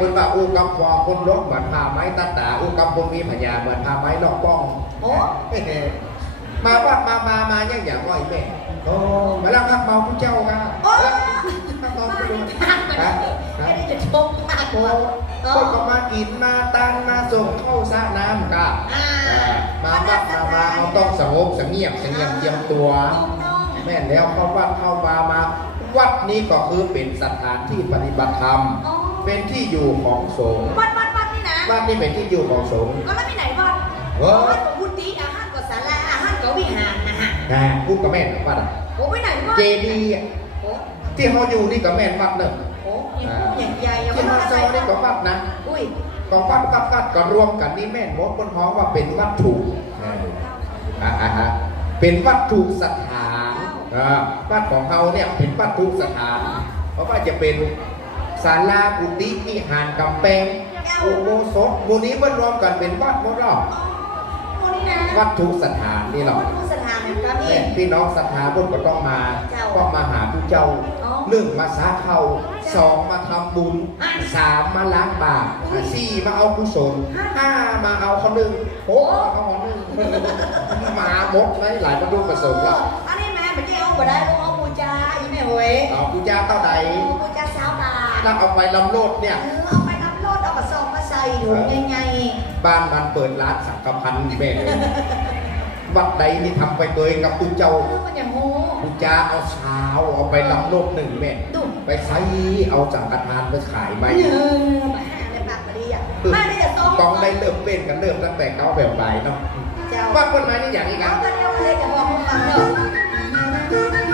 คุณว่าอูกำพอคนรถเหมือนพาไม้ตัดตาอูกำคนมีพญาเหมือนพาไม้ลอกป้องโอ้มาวัดมามามาอย่างอย่างว่าไอ้แม่โอ้มาแล้วครับเมาคุณเจ้าค่ะโอ้ครับเมามาคุณดิเจ้าทางมันไม่ได้จะชมมากกโอ้ว่าเอก็อก็มากินมาตังมาส่งเข้าสระน้ำค่ะอ่าอ่ามาวัดมามาเขาต้องสงบสงเงียบสงเงียมเตรียมตัว แม่นแล้วเข้าวัดเข้ามามาวัดนี้ก็คือเป็นสถานที่ปฏิบัติธรรมอ๋อ เป็นที่อยู่ของสงฆ์วัดวัดวัดนี่นะวัดนี่เป็นที่อยู่ของสงฆ์ก็แล้วไปไหนวัดเฮ้ยวัดกับพุทธิอาหารกับศาลาอาหารกับวิหารนะฮะนะพูดกับแม่นวัดอะโอ้ไปไหนวัดเจดีย์อะโอ้ที่เขาอยู่นี่ก็แม่นวัดเนอะโอ้ยพูดอย่างใหญ่ยังที่ไม่เขาได้เซานี่ก็วัดนะอุ้ยก็วัดกับวัดก็รวมกันนี่แม่นหมดบนท้องว่าเป็นวัตถุอ่าอ่าฮะเป็นวัตถุสถานอ่าวัดของเขาเนี่ยเป็นวัตถุสถาน เพราะว่าจะเป็น ศาลากุฏิวิหารกำแพงอุโบสถหมูนี้มันรวมกันเป็นวัดหมดหรอกโอ้นี่นะวัตถุสถานนี่หรอกวัดทุกสถานเนี่ยครับนี่แม่พี่น้องศรัทธาบุญก็ต้องมาเจ้าก็มาหาผู้เจ้าอ๋อหนึ่งมาสาเข้าเจ้าสองมาทำบุญอะสามมาล้างบาปอุ้ยสี่มาเอากุศลห้าห้ามาเอาเขาหนึ่งหกมาเอาเขาหนึ่งมาหมดเลยหลายประดุกประสงค์ละอันนี้แม่ไม่ใช่เอาไปได้ลูกเอาบูชาอีแม่เว้ยาวบาทถ้าเอาไปลำโลดเนี่ย เออเอาไปน้ำโลดเอากระสอบมาใส่ถุงใหญ่บ้านมันเปิดร้านสังกพันธ์แม่เลยวัดใดนี่ทำไปเบยกับผู้ๆเจ้า เออมันอย่างโง่ผู้เจ้าเอาเช้าเอาไปลำโลดหนึ่งแม่ดุไปใช้เอาสังฆทานไปขายไหมเออมาหาในปากกะดีอะมาได้จะต้องต้องได้เริ่มเป็นกันเริ่มตั้งแต่เขาแบบใบเนาะเจ้าว่าคนไม้นี่อย่างนี้คเอารับก็เดียวเลยจะบอกมึงฟังเถอะนั่นแหละ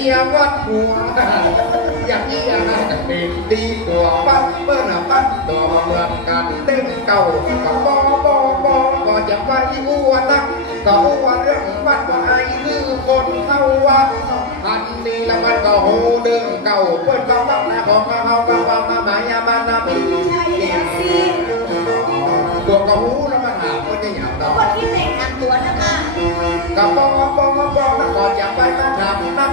มียวัดหัวอย่างนี้อย่างนั้นเป็นดีกว่าวัดเมื่อนะวัดต่อเมืองกันเต้นเก่ากับอบอบอก็จะไปอ้วนนักก็อ้วนเรื่องวัดว่าไอ้คือคนเข้าวัดอันนี้ล้วมันก็โหเรื่องเก่าเปิดฟังวัดนะของมาเขาก็ว่ามาหมายามานามีตัวกระหูแล้วมันหาคนจะหยาบเราคนที่แต่งงานตัวนะคะกับปองปองปอแล้วก่อนจะไปมาทำนัก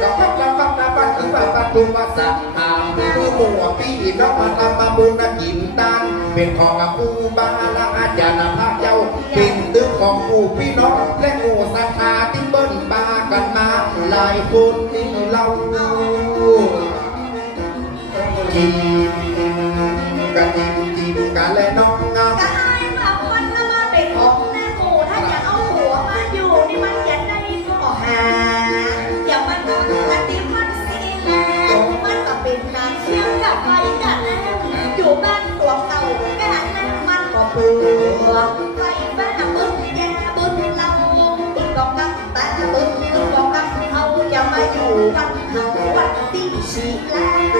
กับพักกับพักนะปัจจุบันปัจจุบันสัตว์หามผู้หมู่พี่น้องมาทำมาบุญนักินตานเป็นของอาคูบาละอาจารย์พระเจ้าเป็นตึกของผู้พี่น้องและหมู่ศรัทธาที่เบิ้ลบากันมา หลายคนที่เรากิน การเชื่อกับไปกันอยู่บ้านตัวเก่ากันนั้นมันก็ปวดไปบ้านบึ้งยาบึ้งเราบึ้งกองกับตาบึ้งบึ้งกองกับเขาจะมาอยู่วัดเขาวัดที่สีแล้ว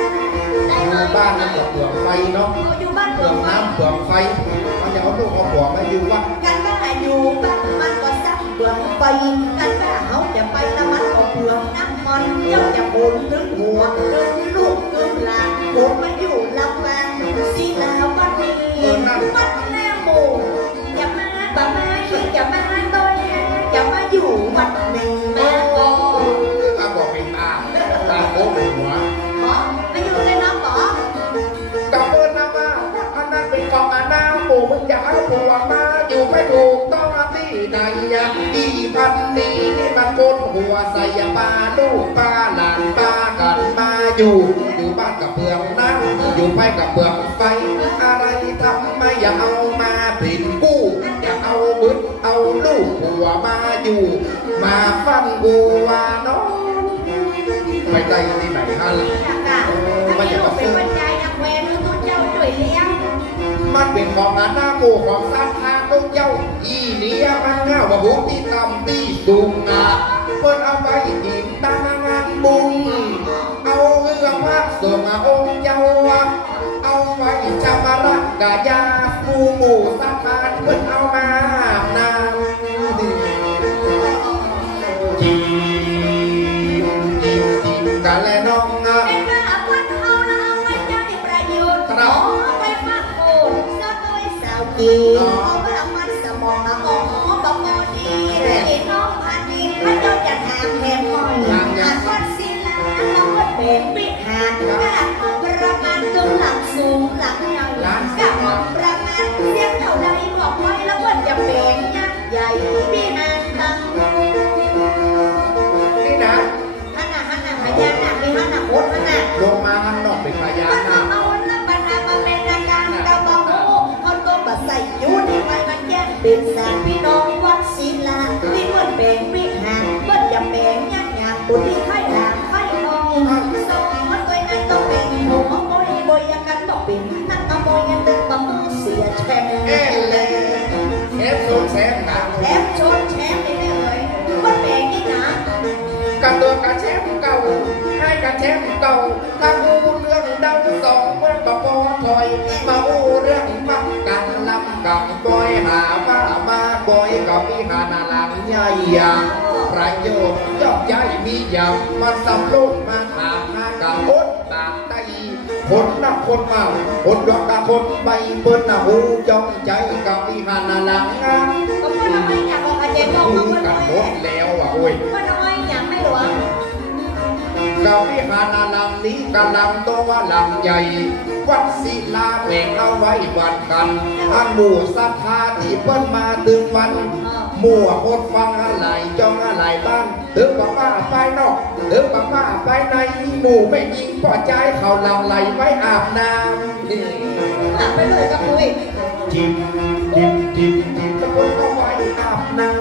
ไมานนั้นก็เปลือกไฟเนาะเขาอยู่ลำลืองไฟมันจะเอาลูกเอาผัวมาอยู่วัดนว่าอยู่บ้วันก็เปลืองน้ำมันเจ้าจะโอนถึงหัวถึงลูกถึงหลานผมมาอยู่ากสิลาอย่ามาบ่มาอย่ามาต้อยอย่ามาอยู่วัดนี้แม่ก็ตาบอกเป็นตาตาโค้งเป็นหัวหมอมาอยู่ในน้ำหมอกับเปิดน้ำมาอันนั้นเป็นของอาณาปู่มึงจะเอาผัวมาอยู่ไม่ถูกต้องที่ใดอะอีพันนี้นี่มันโกนหัวใส่ปาลูกปลาหลานปลากันมาอยู่านกับเปลืองน้ำอยู่ไปกับเปลืองไฟ อะไรทำไมอย่าเอามาปิดกู้อย่าเอาบุญเอาลูกผัวมาอยู่ มาฟังกูว่าน้องไปได้ที่ไหนฮะอยากอะถ้ามีลูกเป็นปัญญาอยากแหวนมือตุ้นเจ้าช่วยเลี้ยงมันเป็นของงานหน้าหมู่ของสัตว์ทางตรงเจ้า อีเนี้ยมันง่าว่าหูที่ตำที่สูงงาเพิ่นเอาไปกินตั้งงานบุญเอาเรือมาส่งองค์เจ้าเอาไว้ชามารักกะยาหมู่หมู่สะพานเพิ่นเอามาอาบน้ำจีบจีบจีบกันและน้องอะเป็นกระพันเอาละเอาไว้ใจประโยชน์ครับขอไปฟังโอ้เจ้าตัวสาวกีเอาไปละมันสมองละอ๋อบอกโมดีได้น้องพันนี้พระเจ้าจะทางแหมมอยารกระดับประมาณจนหลังสูงหลังใหญ่กับประมาณเสียงเท่าใดบอกไว้แล้วว่าจะเป็นยักษ์ใหญ่วิหารตังนี่นะฮันน่ะฮันน่ะพญานาคมีฮันน่ะโคตรฮันน่ะลงมาข้างนอกเป็นพยานนะเอาละบรรดาบรรดาการกำบังโอ้คนก็มาใส่ยูนี่ไปมันแย่เป็นสามพี่น้อง ให้กับแชมเก่าถ้าอูเรื่องเดาสองเมื่อปะปอถอย มาอูเรื่องมักกันลำกับบอยหาว่ามาบอยกับมีหานาลังใหญ่ยางประโยชน์ยอกย้ายมีอย่างมาสำลูกมาถามหากับคนตากไตคนนักคนเมาคนดอกกับคนใบเปิ้นน่ะหูจ้องใจกับมีหานาลัง นี้กำลังตัวลำใหญ่ วัดศิลาแบ่งเอาไว้วันกันอันหมู่ศรัทธาที่เปิ้นมาถึงวันหมู่คนฟังอะไรจองอะไรบ้านถึงป้าป้าไปนอกถึงป้าป้าไปในหมู่ไม่ยิงปอใจเขาหลังไหลไว้อาบน้ำนี่หลับไปเลยกับคุยจิบจิบจิบจิบตะคนเอาไว้อาบน้ำ